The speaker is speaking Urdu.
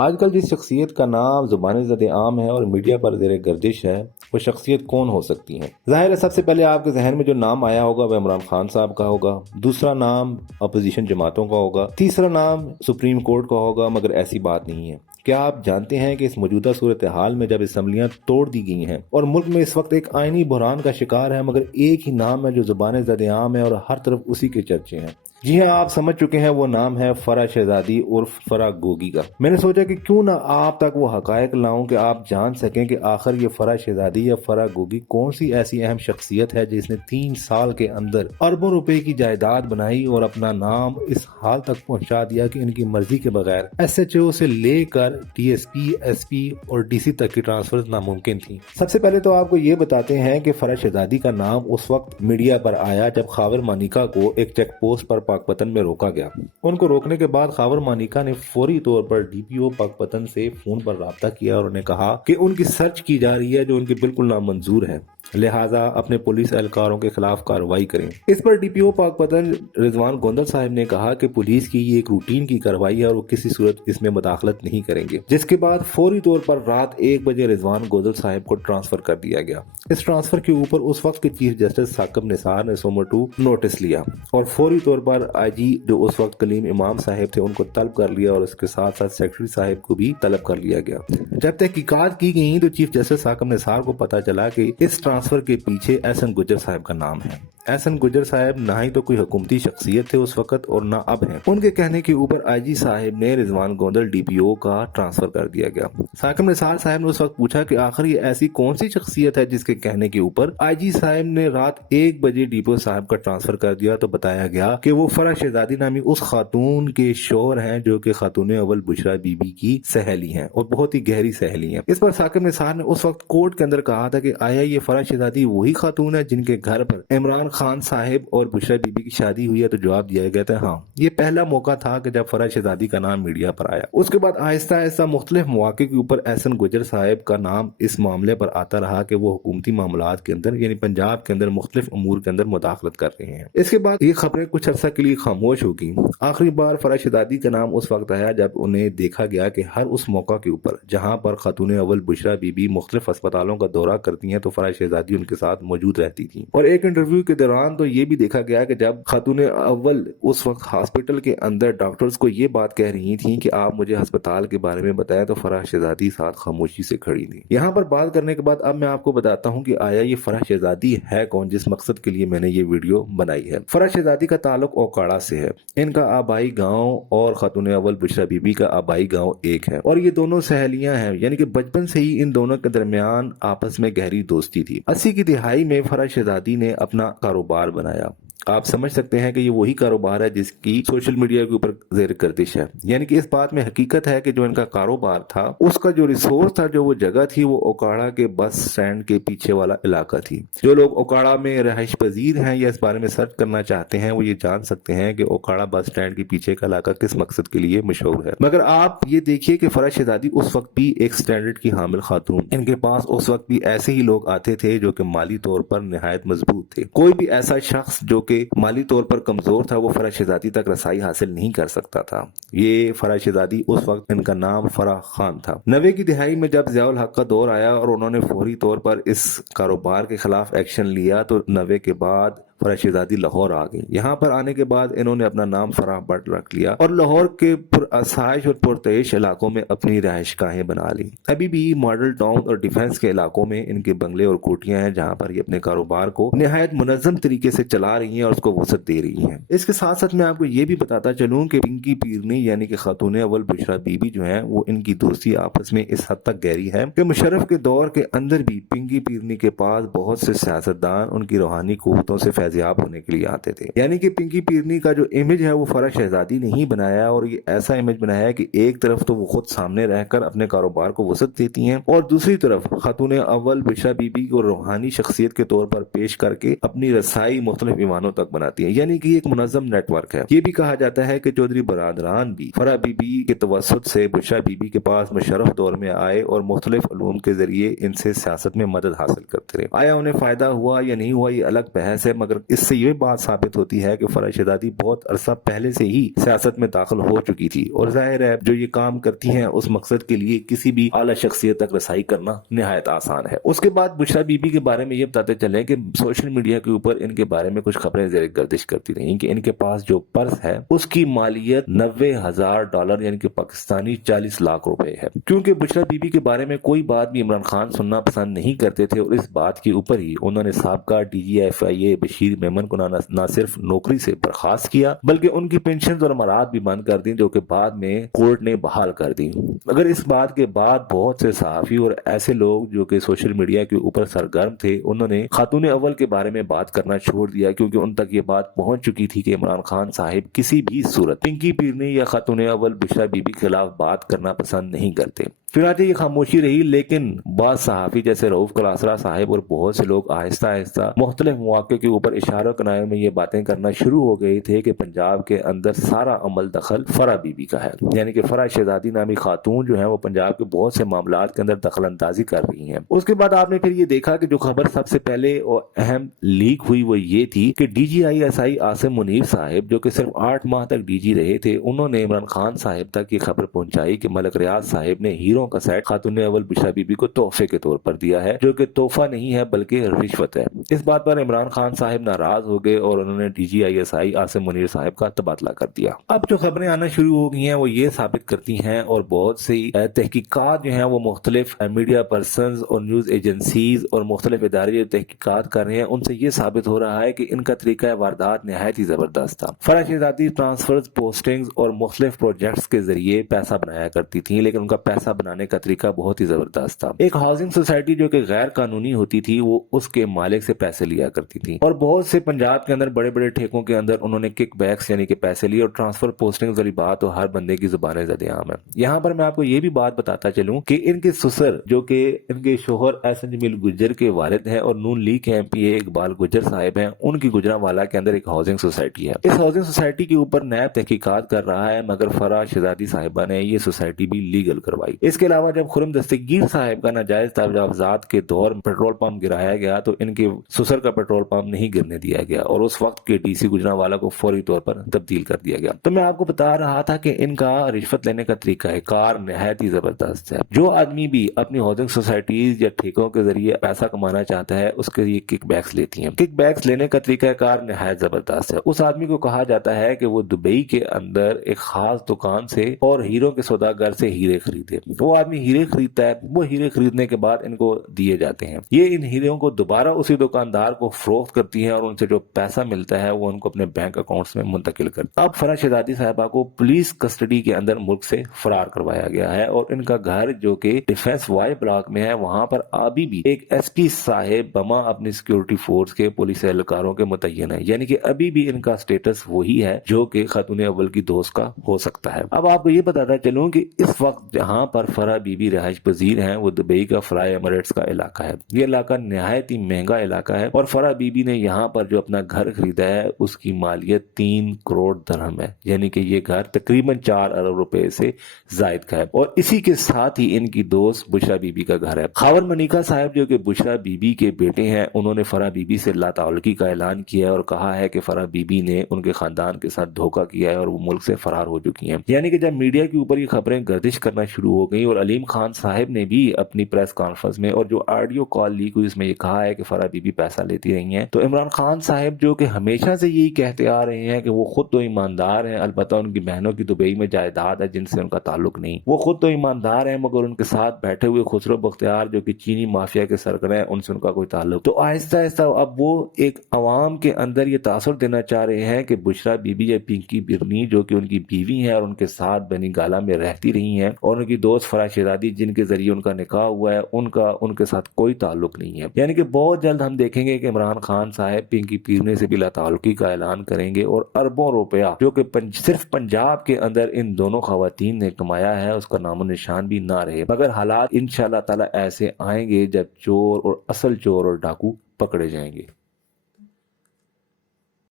آج کل جس شخصیت کا نام زبان زد عام ہے اور میڈیا پر زیر گردش ہے وہ شخصیت کون ہو سکتی ہے؟ ظاہر ہے سب سے پہلے آپ کے ذہن میں جو نام آیا ہوگا وہ عمران خان صاحب کا ہوگا، دوسرا نام اپوزیشن جماعتوں کا ہوگا، تیسرا نام سپریم کورٹ کا ہوگا، مگر ایسی بات نہیں ہے۔ کیا آپ جانتے ہیں کہ اس موجودہ صورتحال میں جب اسمبلیاں توڑ دی گئی ہیں اور ملک میں اس وقت ایک آئینی بحران کا شکار ہے، مگر ایک ہی نام ہے جو زبان زد عام ہے اور ہر طرف اسی کے چرچے ہیں؟ جی ہاں، آپ سمجھ چکے ہیں، وہ نام ہے فرح شہزادی عرف فرح گوگی کا۔ میں نے سوچا کہ کیوں نہ آپ تک وہ حقائق لاؤں کہ آپ جان سکیں کہ آخر یہ فرح شہزادی یا فرح گوگی کون سی ایسی اہم شخصیت ہے جس نے 3 سال کے اندر اربوں روپے کی جائیداد بنائی اور اپنا نام اس حال تک پہنچا دیا کہ ان کی مرضی کے بغیر ایس ایچ او سے لے کر D S P, S P اور ڈی سی تک کی ٹرانسفر ناممکن تھی۔ سب سے پہلے تو آپ کو یہ بتاتے ہیں کہ فرح شہزادی کا نام اس وقت میڈیا پر آیا جب خاور مانیکا کو ایک چیک پوسٹ پر پاک پتن میں روکا گیا۔ ان کو روکنے کے بعد خاور مانیکا نے فوری طور پر ڈی پی او پاک پتن سے فون پر رابطہ کیا اور انہیں کہا کہ ان کی سرچ کی جا رہی ہے جو ان کی بالکل نامنظور ہے، لہٰذا اپنے پولیس اہلکاروں کے خلاف کارروائی کریں۔ اس پر ڈی پی او پاک پتن رضوان گوندل صاحب نے کہا کہ پولیس کی یہ ایک روٹین کی کارروائی ہے اور وہ کسی صورت اس میں مداخلت نہیں کریں گے، جس کے بعد فوری طور پر رات 1 بجے رضوان گوندل صاحب کو ٹرانسفر کر دیا گیا۔ اس ٹرانسفر کے اوپر اس وقت کے چیف جسٹس ثاقب نثار نے سومر 2 نوٹس لیا اور فوری طور پر آئی جی جو اس وقت کلیم امام صاحب تھے ان کو طلب کر لیا اور اس کے ساتھ ساتھ سیکرٹری صاحب کو بھی طلب کر لیا گیا۔ جب تحقیقات کی گئیں تو چیف جسٹس ثاقب نثار کو پتا چلا کہ اس ٹرانسفر کے پیچھے احسن گجر صاحب کا نام ہے۔ احسن گجر صاحب نہ ہی تو کوئی حکومتی شخصیت تھے اس وقت اور نہ اب ہیں۔ ان کے کہنے کے اوپر آئی جی صاحب نے رضوان گوندل ڈی پی او کا ٹرانسفر کر دیا گیا۔ ثاقب نثار صاحب نے اس وقت پوچھا کہ آخر یہ ایسی کون سی شخصیت ہے جس کے کہنے کے اوپر آئی جی صاحب نے رات 1 بجے ڈی پی او صاحب کا ٹرانسفر کر دیا، تو بتایا گیا کہ وہ فرح شہزادی نامی اس خاتون کے شوہر ہیں جو کہ خاتون اول بشرا بی بی کی سہیلی ہیں اور بہت ہی گہری سہیلی ہیں۔ اس پر ثاقب نثار نے اس وقت کورٹ کے اندر کہا تھا کہ آیا یہ فرح شہزادی وہی خاتون ہے جن کے گھر پر عمران خان صاحب اور بشرا بی بی کی شادی ہوئی ہے؟ تو جواب دیا گیا تھا ہاں، یہ پہلا موقع تھا کہ جب فرح شہزادی کا نام میڈیا پر آیا۔ اس کے بعد آہستہ آہستہ مختلف مواقع کے اوپر احسن گجر صاحب کا نام اس معاملے پر آتا رہا کہ وہ حکومتی معاملات کے اندر یعنی پنجاب کے اندر مختلف امور کے اندر مداخلت کر رہے ہیں۔ اس کے بعد یہ خبریں کچھ عرصہ کے لیے خاموش ہو گئیں۔ آخری بار فرح شہزادی کا نام اس وقت آیا جب انہیں دیکھا گیا کہ ہر اس موقع کے اوپر جہاں پر خاتون اول بشرا بی بی مختلف اسپتالوں کا دورہ کرتی ہیں تو فرح شہزادی ان کے ساتھ موجود رہتی تھی۔ اور ایک انٹرویو کے دوران تو یہ بھی دیکھا گیا کہ جب خاتون اول اس وقت ہاسپٹل کے اندر ڈاکٹرز کو یہ بات کہہ رہی تھیں کہ آپ مجھے ہسپتال کے بارے میں بتائیں تو فرح شہزادی ساتھ خاموشی سے کھڑی تھی۔ یہاں پر بات کرنے کے بعد اب میں آپ کو بتاتا ہوں کہ آیا یہ فرح شہزادی ہے کون جس مقصد کے لیے میں نے یہ ویڈیو بنائی ہے۔ فرح شہزادی کا تعلق اوکاڑا سے ہے۔ ان کا آبائی گاؤں اور خاتون اول بشرا بی بی کا آبائی گاؤں ایک ہے اور یہ دونوں سہیلیاں ہیں، یعنی کہ بچپن سے ہی ان دونوں کے درمیان آپس میں گہری دوستی تھی۔ 80 کی دہائی میں فرح شہزادی نے اپنا کاروبار بنایا۔ آپ سمجھ سکتے ہیں کہ یہ وہی کاروبار ہے جس کی سوشل میڈیا کے اوپر زیر گردش ہے، یعنی کہ اس بات میں حقیقت ہے کہ جو ان کا کاروبار تھا اس کا جو ریسورس تھا، جو وہ جگہ تھی، وہ اوکاڑا کے بس سٹینڈ کے پیچھے والا علاقہ تھی۔ جو لوگ اوکاڑا میں رہائش پذیر ہیں یا اس بارے میں سرچ کرنا چاہتے ہیں وہ یہ جان سکتے ہیں کہ اوکاڑا بس سٹینڈ کے پیچھے کا علاقہ کس مقصد کے لیے مشہور ہے۔ مگر آپ یہ دیکھیے کہ فرح شہزادی اس وقت بھی ایک سٹینڈرڈ کی حامل خاتون، ان کے پاس اس وقت بھی ایسے ہی لوگ آتے تھے جو کہ مالی طور پر نہایت مضبوط تھے۔ کوئی بھی ایسا شخص جو کہ مالی طور پر کمزور تھا وہ فرح شہزادی تک رسائی حاصل نہیں کر سکتا تھا۔ یہ فرح شہزادی اس وقت ان کا نام فرح خان تھا۔ 90 کی دہائی میں جب ضیاء الحق کا دور آیا اور انہوں نے فوری طور پر اس کاروبار کے خلاف ایکشن لیا تو 90 کے بعد فرح شہزادی لاہور آ گئی۔ یہاں پر آنے کے بعد انہوں نے اپنا نام فرح بٹ رکھ لیا اور لاہور کے پرآسائش اور پرتعیش علاقوں میں اپنی رہائش گاہیں بنا لی۔ ابھی بھی ماڈل ٹاؤن اور ڈیفنس کے علاقوں میں ان کے بنگلے اور کوٹیاں ہیں جہاں پر یہ اپنے کاروبار کو نہایت منظم طریقے سے چلا رہی ہیں اور اس کو وسعت دے رہی ہیں۔ اس کے ساتھ ساتھ میں آپ کو یہ بھی بتاتا چلوں کہ پنکی پیرنی یعنی کہ خاتون اول بشرا بی بی جو ہیں وہ ان کی دوستی آپس میں اس حد تک گہری ہے کہ مشرف کے دور کے اندر بھی پنکی پیرنی کے پاس بہت سے سیاستدان ان کی روحانی قوتوں سے فیضیاب ہونے کے لیے آتے تھے۔ یعنی کہ پنکی پیرنی کا جو امیج ہے وہ فرح شہزادی نے ہی بنایا اور یہ ایسا امیج بنایا ہے کہ ایک طرف تو وہ خود سامنے رہ کر اپنے کاروبار کو وسعت دیتی ہیں اور دوسری طرف خاتون اول بشرا بی بی کو روحانی شخصیت کے طور پر پیش کر کے اپنی رسائی مختلف ایوانوں تک بناتی ہیں، یعنی کہ ایک منظم نیٹ ورک ہے۔ یہ بھی کہا جاتا ہے کہ چودھری برادران بھی فرح بی بی کے توسط سے بشرا بی بی کے پاس مشرف دور میں آئے اور مختلف علوم کے ذریعے ان سے سیاست میں مدد حاصل کرتے رہے۔ آیا انہیں فائدہ ہوا یا نہیں ہوا یہ الگ بحث ہے، مگر اس سے یہ بات ثابت ہوتی ہے کہ فرح شہزادی بہت عرصہ پہلے سے ہی سیاست میں داخل ہو چکی تھی، اور ظاہر ہے جو یہ کام کرتی ہیں اس مقصد کے لیے کسی بھی اعلیٰ شخصیت تک رسائی کرنا نہایت آسان ہے۔ اس کے بعد بشریٰ بی بی کے بارے میں یہ بتاتے چلیں کہ سوشل میڈیا کے اوپر ان کے بارے میں کچھ خبریں زیر گردش کرتی رہیں کہ ان کے پاس جو پرس ہے اس کی مالیت $90,000 یعنی کہ پاکستانی 40 لاکھ روپے ہے۔ کیونکہ بشریٰ بی بی کے بارے میں کوئی بات بھی عمران خان سننا پسند نہیں کرتے تھے، اور اس بات کے اوپر ہی انہوں نے سابقہ DGFIA بشیر میمن کو نہ صرف نوکری سے برخاست کیا بلکہ ان کی پینشنز اور امارات بھی بند کر دیں، جو کہ بعد میں کورٹ نے بحال کر دی۔ مگر اس بات کے بعد بہت سے صحافی اور ایسے لوگ جو کہ سوشل میڈیا کے اوپر سرگرم تھے، انہوں نے خاتون اول کے بارے میں بات کرنا چھوڑ دیا، کیونکہ ان تک یہ بات پہنچ چکی تھی کہ عمران خان صاحب کسی بھی صورت پنکی پیرنی یا خاتون اول بشریٰ بی بی کے خلاف بات کرنا پسند نہیں کرتے۔ چنانچہ یہ خاموشی رہی، لیکن بعض صحافی جیسے رؤف کلاسرا صاحب اور بہت سے لوگ آہستہ آہستہ مختلف مواقع کے اوپر اشارہ کنائے میں یہ باتیں کرنا شروع ہو گئے تھے کہ پنجاب کے اندر سارا عمل دخل فرح بی بی کا ہے، یعنی کہ فرح شہزادی نامی خاتون جو ہے وہ پنجاب کے بہت سے معاملات کے اندر دخل اندازی کر رہی ہیں۔ اس کے بعد آپ نے پھر یہ دیکھا کہ جو خبر سب سے پہلے اور اہم لیک ہوئی وہ یہ تھی کہ DGISI عاصم منیر صاحب جو کہ صرف 8 ماہ تک DG رہے تھے، انہوں نے عمران خان صاحب تک یہ خبر پہنچائی کہ ملک ریاض صاحب نے ہیروں کا سیٹ خاتون اول بشریٰ بی بی کو تحفے کے طور پر دیا ہے، جو کہ تحفہ نہیں ہے بلکہ رشوت ہے۔ اس بات پر عمران خان صاحب ناراض ہو گئے اور انہوں نے DGISI عاصم منیر صاحب کا تبادلہ کر دیا۔ اب جو خبریں آنا شروع ہو گئی ہیں وہ یہ ثابت کرتی ہیں، اور بہت سی تحقیقات جو ہیں وہ مختلف میڈیا پرسنز اور نیوز ایجنسیز اور مختلف ادارے جو تحقیقات کر رہے ہیں ان سے یہ ثابت ہو رہا ہے کہ ان کا طریقہ واردات نہایت ہی زبردست تھا۔ فرح شہزادی ٹرانسفرز، پوسٹنگز اور مختلف پروجیکٹس کے ذریعے پیسہ بنایا کرتی تھیں، لیکن ان کا پیسہ بنانے کا طریقہ بہت ہی زبردست تھا۔ ایک ہاؤسنگ سوسائٹی جو کہ غیر قانونی ہوتی تھی وہ اس کے مالک سے پیسے لیا کرتی تھی، اور بہت سے پنجاب کے اندر بڑے بڑے ٹھیکوں کے اندر انہوں نے کک بیکس یعنی کہ پیسے لیے، اور ٹرانسفر پوسٹنگ والی بات تو ہر بندے کی زبان زد عام ہے۔ یہاں پر میں آپ کو یہ بھی بات بتاتا چلوں کہ ان کے سسر جو کہ ان کے شوہر احسن جمیل گجر کے والد ہیں اور نون لیگ کے MP اقبال گجر صاحب ہیں، ان کی گجرانوالہ کے اندر ایک ہاؤسنگ سوسائٹی ہے۔ اس ہاؤسنگ سوسائٹی کے اوپر نیب تحقیقات کر رہا ہے، مگر فرح شہزادی صاحبہ نے یہ سوسائٹی بھی لیگل کروائی۔ اس کے علاوہ جب خرم دستگیر صاحب کا ناجائز تجاوزات کے دور میں پیٹرول پمپ گرایا گیا تو ان کے سسر کا پیٹرول پمپ نہیں گرنے دیا گیا، اور اس وقت کے DC گجرانوالہ کو فوری طور پر تبدیل کر دیا گیا۔ تو میں آپ کو بتا رہا تھا کہ ان کا رشوت لینے کا طریقہ کار نہایت ہی زبردست ہے۔ جو آدمی بھی اپنی ہاؤسنگ سوسائٹیز یا ٹھیکوں کے ذریعے پیسہ کمانا چاہتا ہے اس کے لیے کک بیکس لیتی ہیں۔ کک بیکس لینے کا طریقہ کار نہایت زبردست ہے۔ اس آدمی کو کہا جاتا ہے کہ وہ دبئی کے اندر ایک خاص دکان سے اور ہیروں کے سوداگر سے ہیرے خریدے۔ وہ آدمی ہیرے خریدتا ہے، وہ ہیرے خریدنے کے بعد ان کو دیے جاتے ہیں، یہ ان ہیروں کو دوبارہ اسی دکاندار کو فروخت کرتی ہیں، اور ان سے جو پیسہ ملتا ہے وہ ان کو اپنے بینک اکاؤنٹس میں منتقل کرتا ہے۔ اب فرح شہزادی صاحبہ کو پولیس کسٹڈی کے اندر ملک سے فرار کروایا گیا ہے، اور ان کا گھر جو کہ ڈیفنس وائی بلاک میں ہے وہاں پر ابھی بھی ایک SP صاحب بما اپنی سیکورٹی فورس کے پولیس اہلکاروں کے متعین ہے، یعنی کہ ابھی بھی ان کا سٹیٹس وہی ہے جو کہ خاتون اول کی دوست کا ہو سکتا ہے۔ اب آپ کو یہ بتاتا چلوں کہ اس وقت جہاں پر فرح بی بی رہائش پذیر ہیں وہ دبئی کا فرائے ایمریٹس کا علاقہ ہے۔ یہ علاقہ نہایت ہی مہنگا علاقہ ہے، اور فرح بی بی نے یہاں پر جو اپنا گھر خریدا ہے اس کی مالیت 3 کروڑ درہم ہے، یعنی کہ یہ گھر تقریباً 4 ارب روپے سے زائد کا ہے، اور اسی کے ساتھ ہی ان کی دوست بشریٰ بی بی کا گھر ہے۔ خاون منیکا صاحب جو کہ بشریٰ بی بی کے بیٹے ہیں، انہوں نے فرح بی بی سے لا تعلقی کا اعلان کیا ہے اور کہا ہے کہ فرح بی بی نے ان کے خاندان کے ساتھ دھوکہ کیا ہے اور وہ ملک سے فرار ہو چکی ہیں۔ یعنی کہ جب میڈیا کے اوپر یہ خبریں گردش کرنا شروع ہو گئی اور علیم خان صاحب نے بھی اپنی پریس کانفرنس میں اور جو آڈیو کال لیک ہوئی اس میں یہ کہا ہے کہ فرح بی بی پیسہ لیتی رہی ہیں، تو عمران خان صاحب جو کہ ہمیشہ سے یہی کہتے آ رہے ہیں کہ وہ خود تو ایماندار ہیں، البتہ ان کی بہنوں کی دبئی میں جائیداد ہے جن سے ان کا تعلق نہیں، وہ خود تو ایماندار ہیں مگر ان کے ساتھ بیٹھے ہوئے خسرو بختیار جو کہ چینی مافیا کے سرکردہ ہیں ان سے ان کا کوئی تعلق، تو آہستہ آہستہ اب وہ ایک عوام کے اندر یہ تاثر دینا چاہ رہے ہیں کہ بشریٰ بی بی یا پنکی برنی جو کہ ان کی بیوی ہیں اور ان کے ساتھ بنی گالا میں رہتی رہی ہیں، اور ان کی دوست فرح شہزادی جن کے ذریعے ان کا نکاح ہوا ہے ان کے ساتھ کوئی تعلق نہیں ہے۔ یعنی کہ بہت جلد ہم دیکھیں گے کہ عمران خان صاحب پنکی پیرنے سے بھی لا تعلقی کا اعلان کریں گے، اور اربوں روپیہ جو کہ صرف پنجاب کے اندر ان دونوں خواتین نے کمایا ہے اس کا نام و نشان بھی نہ رہے، مگر حالات انشاءاللہ تعالی ایسے آئیں گے جب چور اور اصل چور اور ڈاکو پکڑے جائیں گے۔